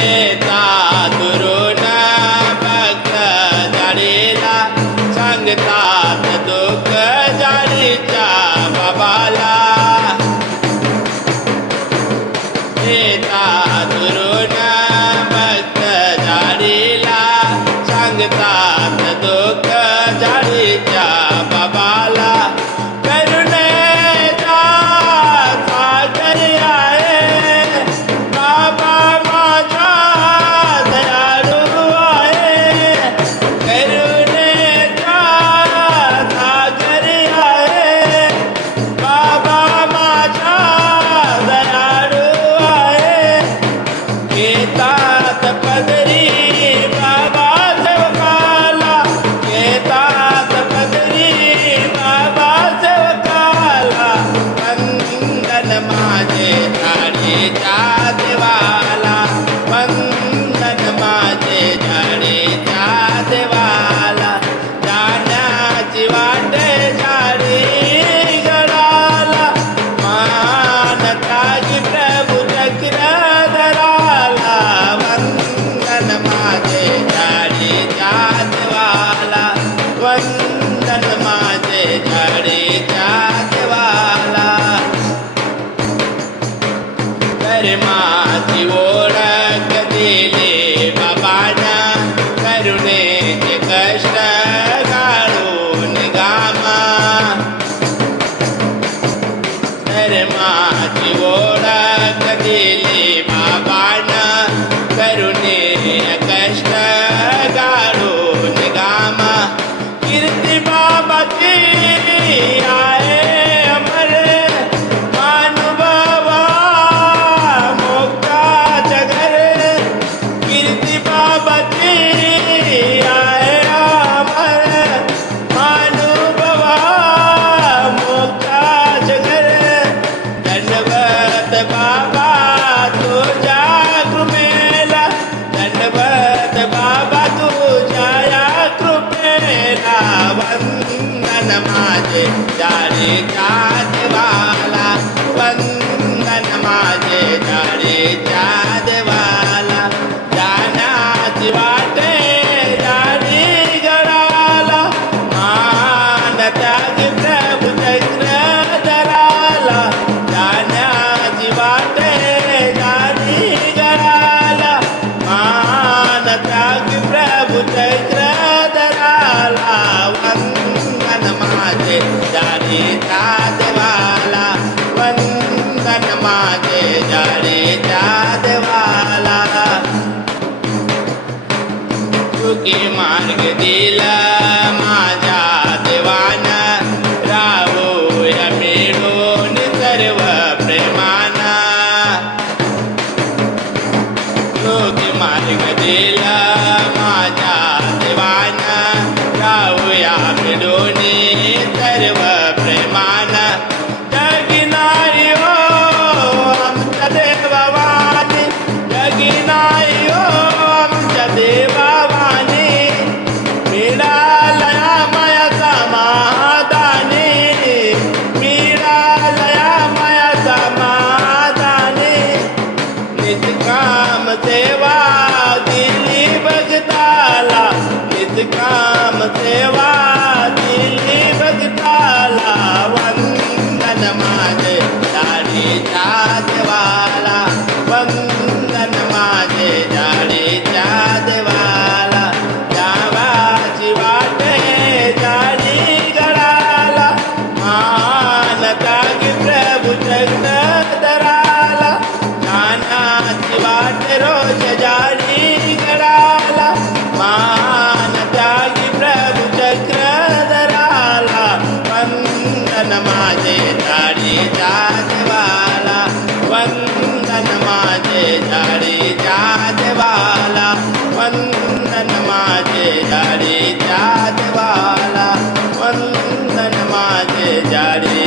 Eita! કર્માથી ઓળખ દેને બાબાના કરુણે જે કષ્ટ ગાળો ને ગામા કર્માથી ઓળખ माजे जाने चाँद वाला बंधन माजे जाने चाँद माझे जाणे देवाला वंदन माझे जाणे देवाला चुकी मार्ग दिला माझ्या देवान रावो या मिळून सर्व प्रेमाना. चुकी मार्ग दिला देवाला वंदन माझे जाडे त्या देवाला वंदन माझे जाडे